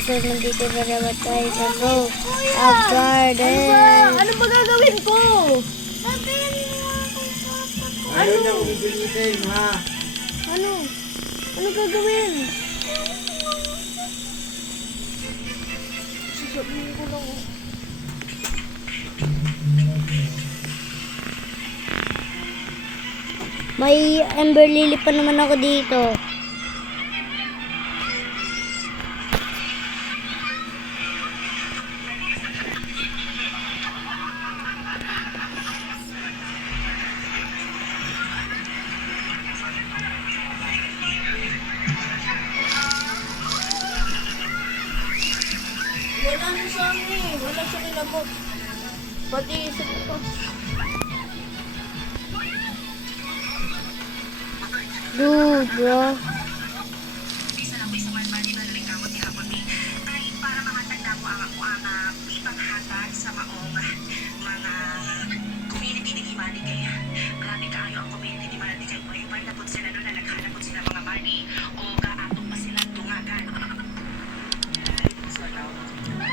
guys, so nandito na naman tayo sa Rose of Garden. Ano ba gagawin ko? Ayaw niyang pipilitin, ha? Ano? Ano gagawin? Sasabihin ko lang. May Ember Lily pa naman ako dito. Wala na sa amin. Wala sa kinabot. Pati isip ko. Dude, bro.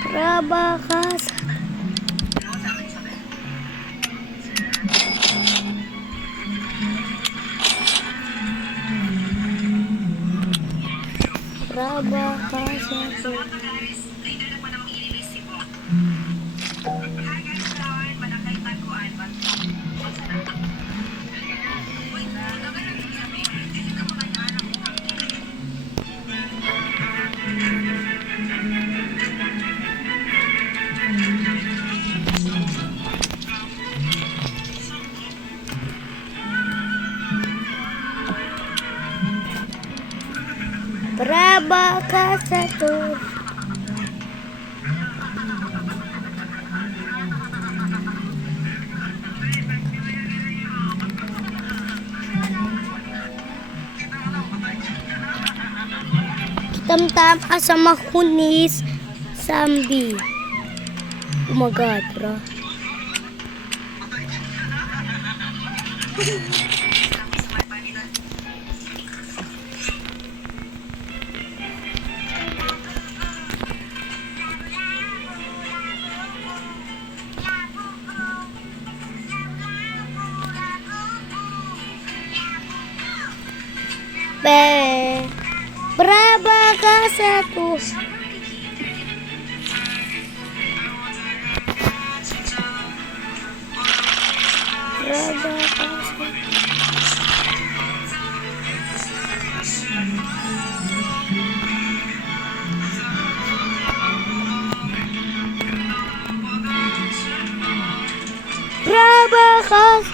Trabakas. Trabakas ako. Trabakas ako. Tamtam ka sa makunis zombie. Oh my god, bro. Trabakas ako. Trabakas ako. Trabakas.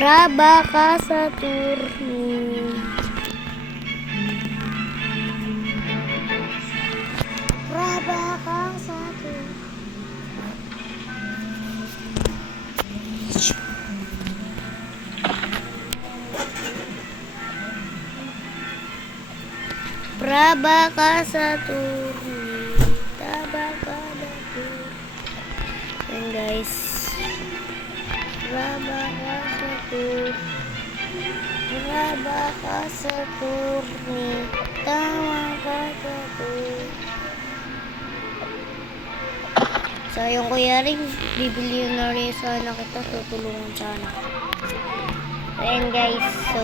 Trabakas sa turno. Trabakas sa turno. Trabakas sa turno. Trabakas sa turno. Ayan guys. Trabakas sa turno. Trabakas sa turno. Tama ka sa turno. Sayang kuya rin, bibili na rin sana kita, tutulungan sana. Ayan guys, so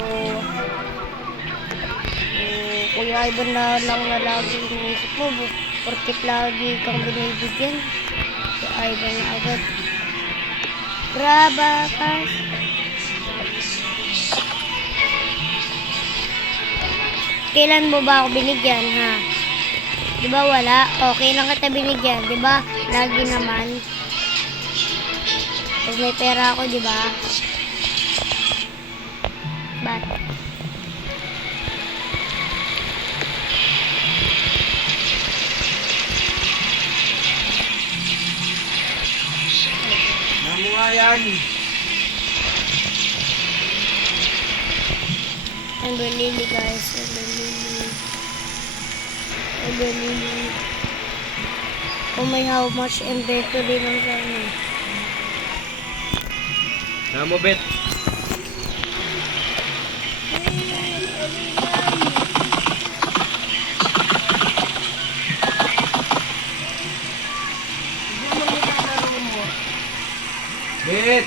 Kuya Ivan na lang na lagi inisip mo, porkit lagi kang binibigyan. Kuya Ivan na agad. Trabakas. Kailan mo ba ako binigyan, ha? Di ba wala? Okay lang kita binigyan, di ba? Lagi naman. Pag may pera ako, di ba? Ba't? Namuha yan. Ember Lily guys, Ember Lily. Ember Lily. Oh my, how much inventory lang sana. Namo bet. Bet.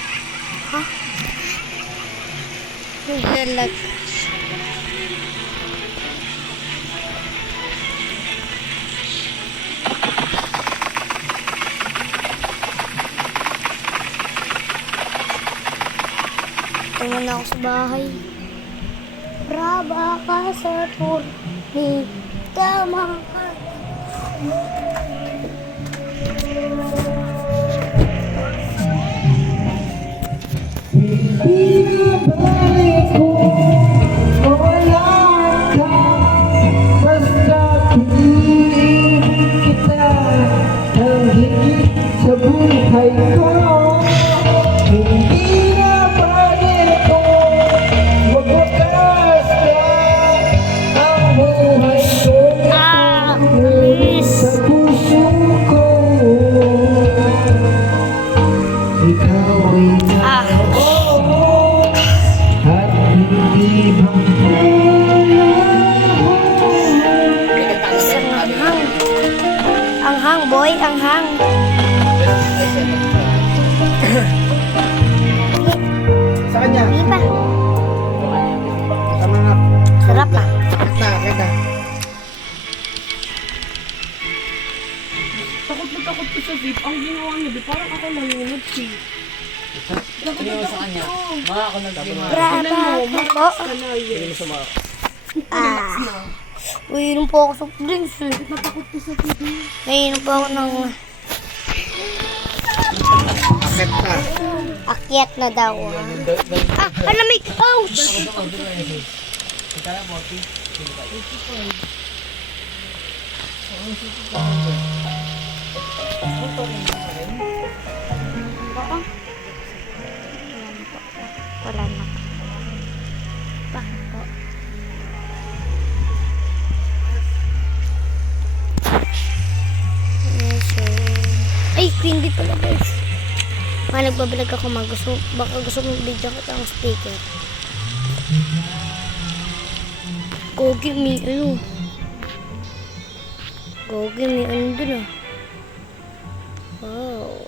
Naglalag. Ito na ako sa bahay. Braba ka sa turni. Tama ka. Ibabalik ko wala ka, basta piniibig kita ng higit sa buhay ko. Hindi na bagay ko, magwakas ka ang buhay ko. Bilis. Sa puso ko, ikaw ay at hindi Isang anghang. Anghang, boy. Anghang. Sa kanya. Hindi pa. Sa mga. Sarap ah. Kata. Takot na takot ko sa vape. Ang ginawa niya, di parang ako nalunod siya. Takot na takot ko. Mga ako nagdima. Braba ka po. Hindi mo sumaka. Uy, inom po ako sa drinks eh. Natakot ko sa vape. Nainom po ako ng Akit ka. akyat na daw. Lamig! Ouch! Wala na. Bakit po? Ay, Queen Bee pala guys. Nagbablog ako baka gusto mong video ko ang sticker. Gogi, may ano. Gogi, may ano dun ah. Wow.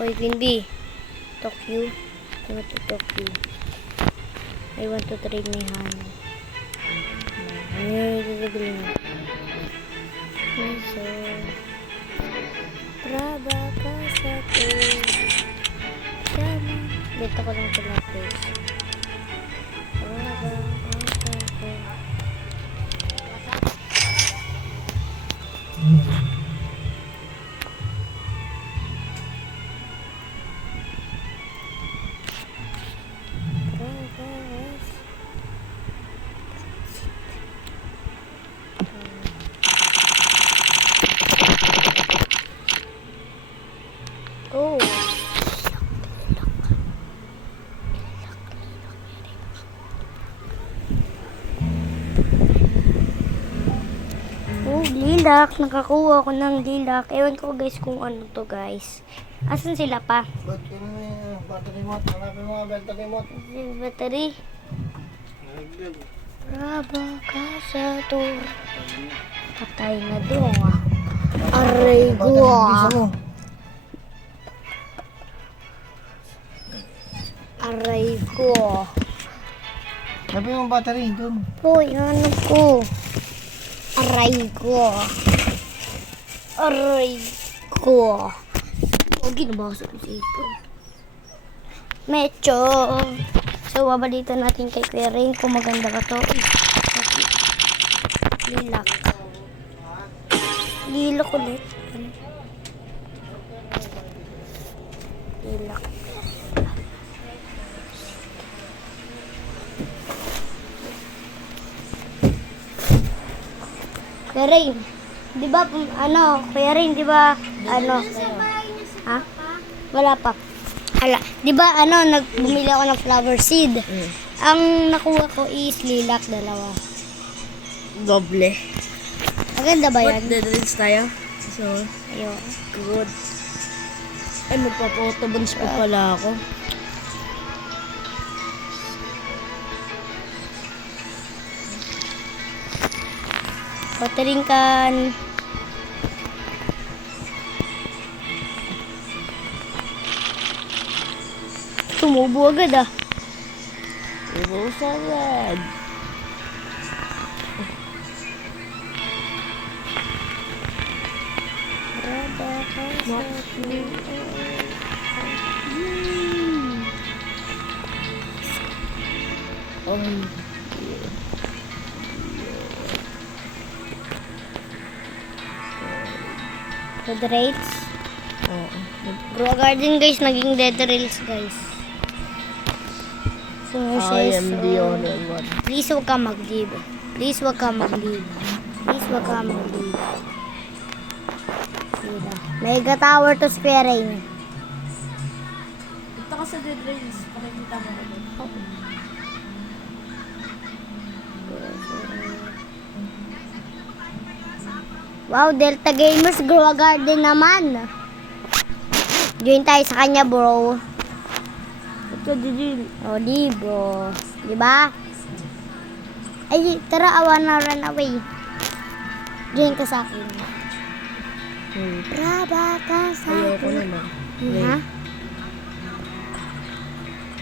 Oy, Queen Bee. Talk you. I want to talk you. I want to trade my hand. Ay, gagawin mo. So, Braba ka sa akin. Dito ko lang pinapos. Braba ka sa akin. Oh. Oh, lilac. Nakakuha ko ng lilac. Ewan ko guys kung ano to guys. Asan sila pa? Ba't yun yung battery mo? Hanapin mo nga battery mo. Yung battery. Braba ka sa tour. Patay na doon ah. Aray ko ah. Aray ko. Sabi mo battery dun. Hoy, ano ko? Aray ko. Aray ko. Huwag ginabasa ko sa ito. Mecho. So, babalitan natin kay Kuya Rain kung maganda ba to. Lilak. Lilak ulit. Lilak. Kuya Rain, di ba, Kuya Rain, di ba, ha? Wala pa. Hala, di ba, bumili ako ng flower seed. Ang nakuha ko is lilac, 2. Doble. Maganda ba yan? What, the drinks tayo? So, Ayun. good. Ay, magpapotobons pa pala ako. Watering can. Tumubo agad ah. Ibo salad. Dead rails. Oo. Grow garden guys, naging dead rails guys. So, I am the only one. Please huwag ka mag-leave. Please huwag ka mag-leave. Please huwag ka mag-leave. Sila. Mega Tower to Square Rain. Ito ka sa dead rails. Pakikita mo ko doon. Wow, Delta Gamers, grow a garden naman. Join tayo sa kanya, bro. Ito, Jijil. O, di, bro. Di ba? Ay, tara, awa na run away. Join ka sa akin. Braba ka sa Ayoko akin. naman. Ha?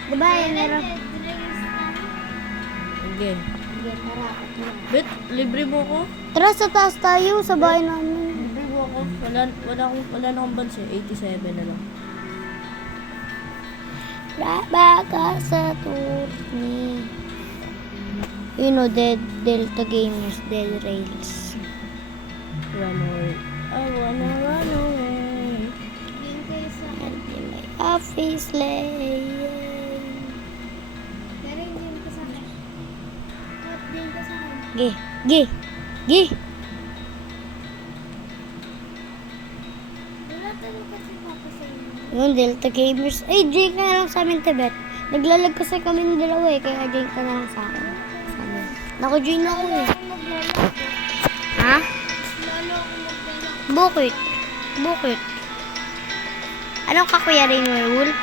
Di ba, yun meron? Sige. Sige, tara. Bet, libre mo ko? Tara, sa taas tayo, sa bahay namin. Libre mo ako. Wala na akong bansa. 87 na lang. Braba ka sa turni. You know, Delta Gamers, Dead Rails. Run away. I wanna run away. And in my office lay. Gi, gi, gi. Yun, Delta Gamers. Ay, join ka na lang sa amin, Tibet. Naglalag kasi kami ng dalawa eh, kaya join ka na lang sa akin. Sa amin. Nako-join ako eh. Ha? Bukit. Bukit. Anong kakuya rin, werewolf?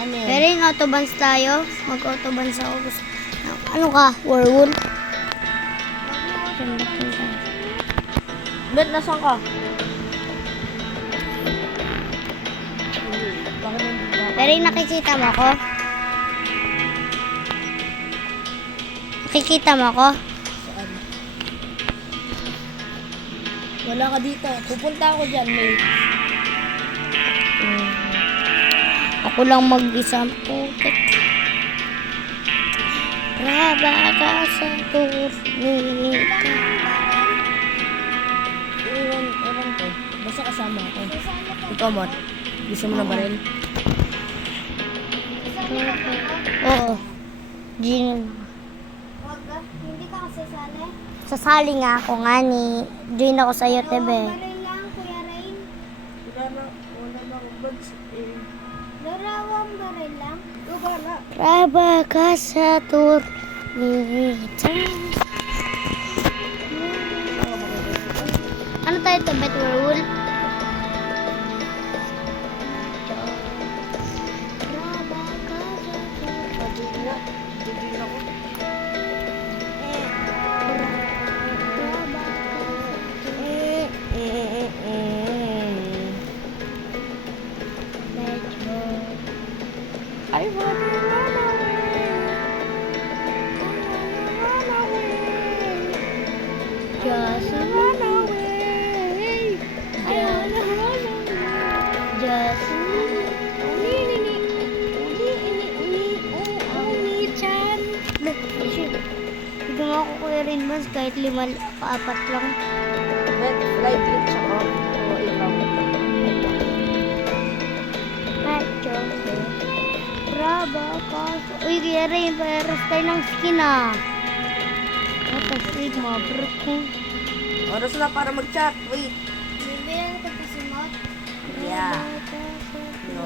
Ano yan? Pero yung autobans tayo, mag-autobans ako. Ano ka, werewolf? Bet, nasan ka? Bakit nandito? Pero yung nakikita mo ako? Nakikita mo ako? Saan? Wala ka dito. Pupunta ako dyan, may. Ako lang mag-isang putik. Braba ka sa turnita. Ewan ko. Basta kasama ako. Ikaw, Mot. Gusto mo na ba rin? Oo. Gino. Hindi ka kasasali? Sasali nga ako nga ni. Join ako sa iyo, Tebe. Baril lang, Kuya Rain. Wala na akong bads. Larawang baril lang. Wala. Braba ka sa turnita. Ano tayo, Tebe? Werewolf? Braba ka sa turnita. I wanna run away. Just run away. I wanna run away. Just Hindi nga ako Kuya Rainmans kahit 5, 4 lang. Bet, flight glitch ako. O, ikaw. Medyo. Braba ka. Uy, Kuya Rain, pares tayo ng skin ah. Tapos, Sigma, bro ko. Oras na para mag-chat. Wait. Bibilang ko pa si Mot. Yeah. No.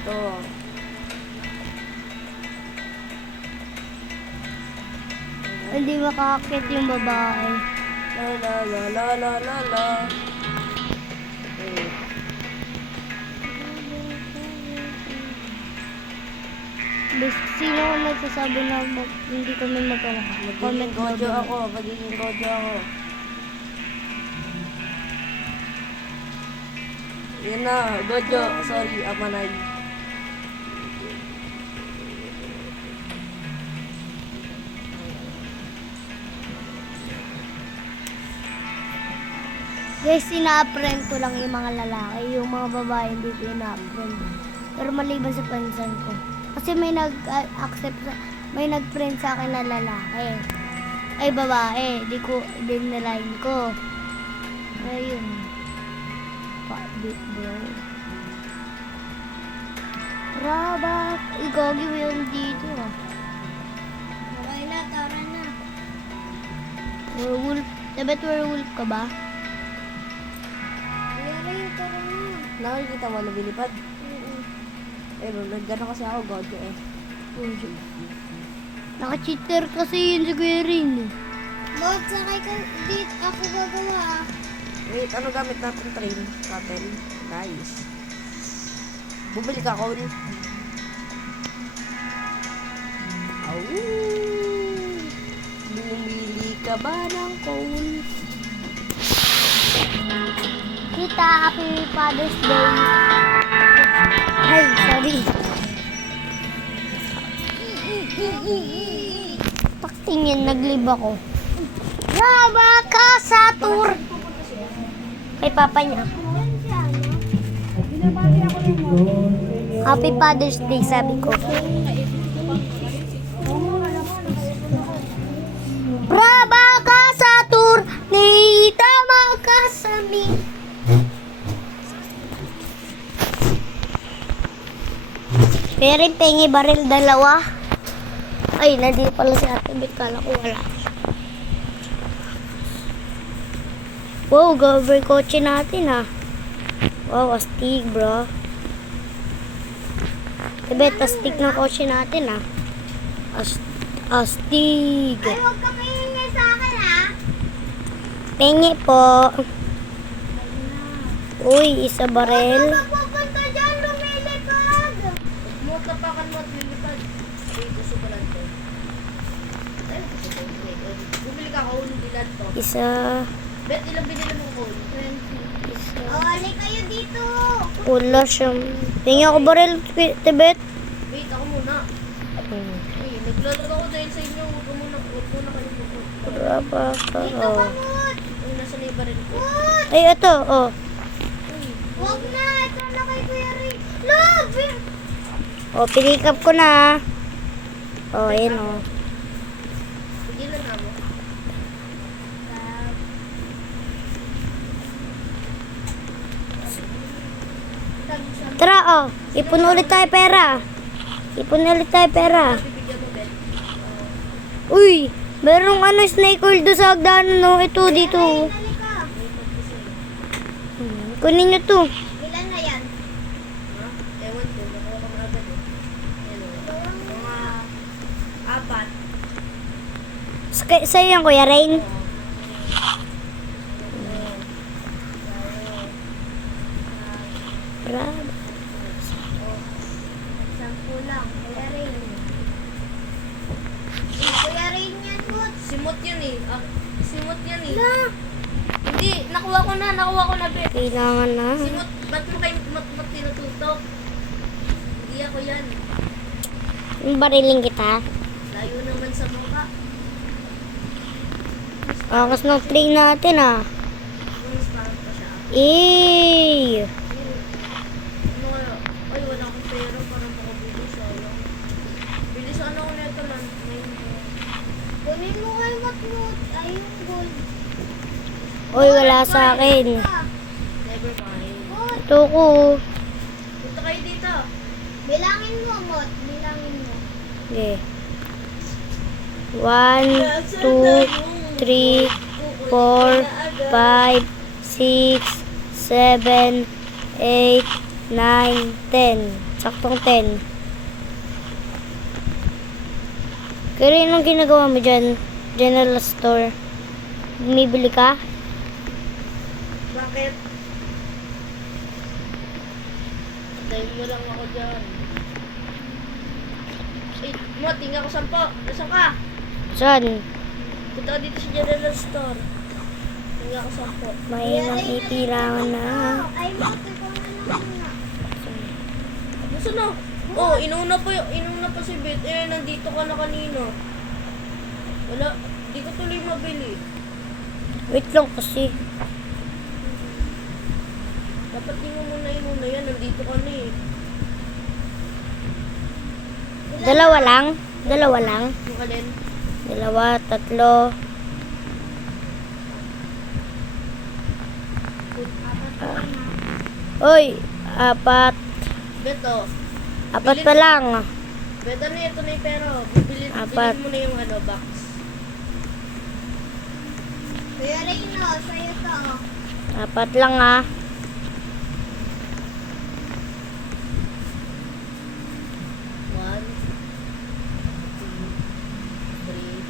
Ito. hindi makakakit yung babae. La la la la la la la. Sino ang nagsasabi na hindi kami magawa? Magiging gojo ako. Magiging gojo ako. Yan na. Gojo. Sorry. Amanay. Guys, ina-apprend ko lang yung mga lalaki. Yung mga babae hindi ko ina-apprend. Pero maliban sa pansan ko. Kasi may nag-accept, may nag-friend sa akin na lalaki. Ay, babae. Di ko, dinalain ko. Ayun. Big bro. Rabat. Igagi mo yun dito ah. Okay na, tara na. Werewolf. Dapat werewolf ka ba? Kuya Ray, tara na. Nakikita mo na bilipad? Eh, nagano kasi ako gojo eh. Naka-cheater kasi yun si Kuya Rin. Bot, sakay ka dito. Ako gagawa. Wait, ano gamit natin train? Capel. Nice. Bumili ka, Cole. Au! Bumili ka ba ng Cole? Kita, happy Father's Day. Ay, sorry. Taktingin, naglib ako. Raba ka sa tour. Kay papa niya. Happy Father's Day, sabi ko. Raba ka sa tour. Nitama ka sa mi. Pero pengi baril dalawa. Ay, nandito pala si Ate Beth. Kala ko wala. Wow, gover kotse natin ah. Wow, astig bro. Ate Beth, astig ng kotse natin ah. Astig. Ay, huwag ka maingay sa akin, ha? Pengi po. Uy, isa baril. Pupunta dyan, lumilipad. Mo tapakan mo at lilipad. Wait, gusto ko lang to. Ay, gusto ko. Wait, bumili ka, Cole. Bilad to. Isa. Bet, ilang binili mo, Cole? Isa. O, halik kayo dito. Wala siyang. Pengi ako baril, Ate Beth. Wait, ako muna. Ay, naglalaro ko dahil sa inyo. Huwag muna kayo pupunta. Raba ka. Dito Oh. ka, Mut. Ay, nasa na yung baril ko. Mut. Ay, ito. Oh. Huwag na. Ito na kay Kuya Ray. Love! Oh, pick up ko na. Oh, ayan oh. Pigilan na mo. Tara, oh. Ipon ulit tayo pera. Ipon ulit tayo pera. Bibigyan mo, Bet. Uy, merong snake oil doon sa hagdanan, no? Ito, dito. Halika. Kunin nyo to. Ilan na yan? Ha? Ewan ko. Nakuha ko na agad eh. Ayan o. Mga apat. Sa'yo yan, Kuya Rain. Bravo. 10 lang. Kuya Ray. Kuya Ray yan, Mut. Simot yun eh. Simot yan eh. Hindi, nakuha ko na, Bet. Kailangan na. Simot, ba't mo kayo mat tinututok? Hindi ako yan. Bariling kita. Layo naman sa mukha. Akas ng train natin, ah. Mas parang pa siya. Eh. Ano kaya? Ay, wala akong pera para makabili sayang. Bili sana ako neto lang. Kunin mo kay Mut. Ayun, gold. Uy, wala sa akin. Never mind. Mut, Ito ko. Punta kayo dito. bilangin mo, Mut. Bilangin mo. Okay. 1, 2, 3, 4, 5, 6, 7, 8, 9, 10. Saktong 10. Kaya anong ginagawa mo dyan? general store. Bumibili ka? Bakit? Tayo mo lang ako dyan. Eh, mo, tingnan ko 10. Nasaan ka? Saan? Punta ka dito sa general store. Tingnan ko 10. May mga itirangan na. Ay, mati ko na muna. Nasaan na? Oh, inuna pa si Beth. Eh, nandito ka na kanina. Wala, di ko tuloy mabili. Wait lang kasi. Dapat di mo muna inuna yan, nandito ka na eh. Dalawa lang? Dalawa lang? Yung alin? Dalawa, tatlo. Uy, apat. Beth, oh. Apat pa lang. Beth, ano ito na yung pero? Apat. Bilhin mo na yung ano, box. Kuya Rino, sa'yo to. Apat lang ah. One, two, three,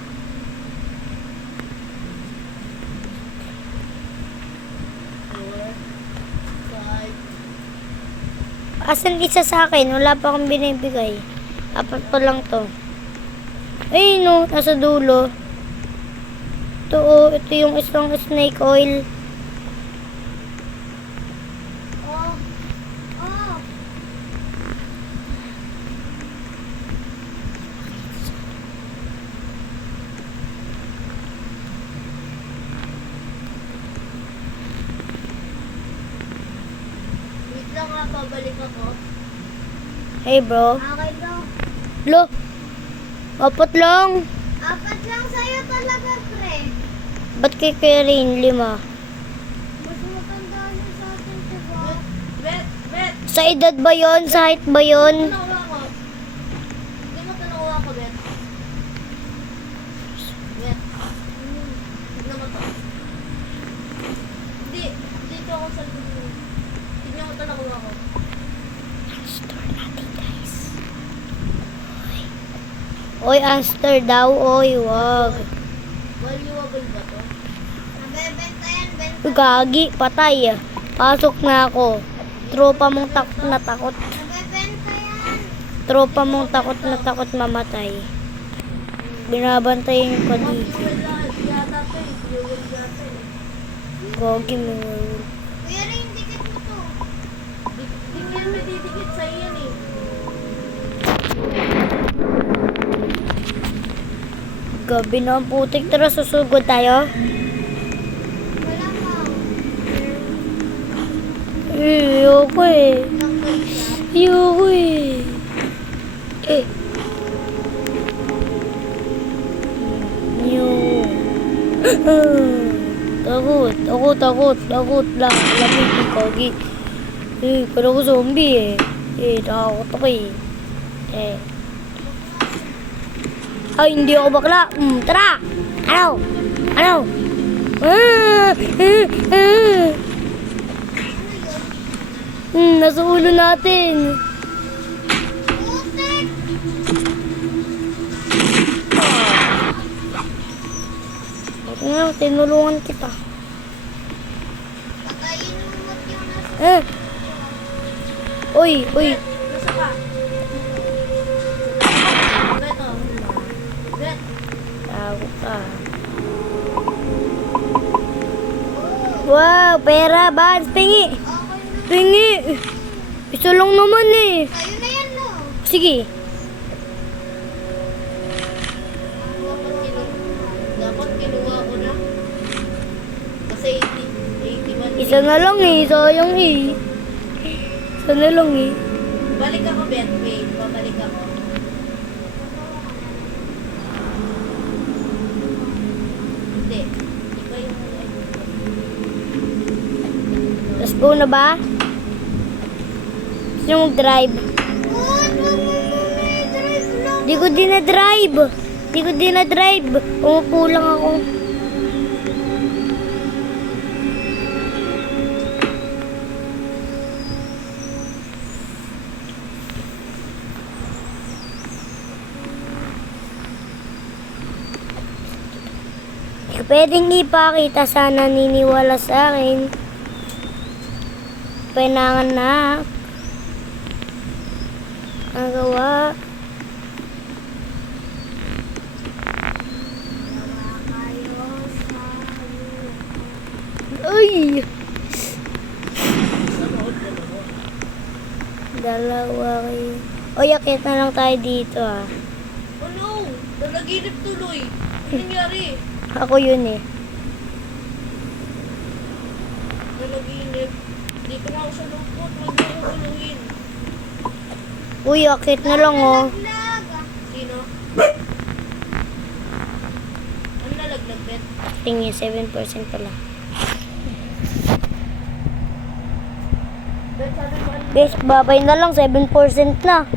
four, five. Asan isa sa akin? Wala pa akong binibigay. Apat pa lang to. Ay no, nasa dulo. Ito oh, ito yung isang snake oil. Oh. Oh. Wait lang nga, pabalik ako. Hey bro. Okay to. Lo. Apat lang. Apat lang sa'yo talaga, pre. Ba't kay Karen 5? Mas matanda siya sa atin, diba? Bet! Sa edad ba yon? Sa height ba yon? Tanawa ko. Hindi mo tanawa ko, Bet. Bet. Tignan mo to. Hindi. Dito ako sa likod mo. Tignan mo tanawa ko. Store natin guys. Oy, answer daw. Oy, wag. Valuable ba to? Nabebenta yan, benta. Uy, gagi, patay. Pasok na ako. Tropa mong takot na takot. Nabebenta yan. Tropa mong takot na takot mamatay. Binabantayan yung paligid. Fuel yata to eh. Fuel yata eh. Gogi mo. Kuya Rin, dikit mo to. Di ko yan madidikit sa iyan eh. Gabi na ang putik. Tara, susugod tayo. Wala pa. Ayoko eh. Ayoko eh. Eh. Takot lang. Lamig yung kogi. Kala ko zombie eh. Takot ako eh. Ay, hindi ako bakla. Tara! Ano? Nasa ulo natin. Putik! Ito nga, tinulungan kita. Patayin mo mo't yung nasa. Uy. Nasa ka? Bet oh. Bet. Tago ka. Wow, pera, Bans. Pingi. Okay na. Pingi. Isa lang naman eh. Sa'yo na yan, no? Sige. Dapat kinuha ko na. Kasi 80 man. Isa na lang eh. Sayang eh. Isa na lang eh. Balik ako, Bet. Wait, babalik ako. Hindi. Hindi pa yung Let's go na ba? Sino mag-drive? Wag mo muna i-drive lang. Di ko din na-drive. Umupo lang ako. Pwedeng ipakita sana niniwala sa akin. Pinanganak. Ang gawa. Ay! Dalawa kayo. O, yakit na lang tayo dito ah. Oh no! Nalaginip tuloy. Ano nangyari? Ako yun eh. Nalaginip. Dito nga ako sa lupot. Huwag niyo akong uluhin. Uy, yakit na lang oh. Sino? Ano nalaglag, Bet? Tingin, 7% pala. Bet, sabi mo ano? Guys, babay na lang, 7% na.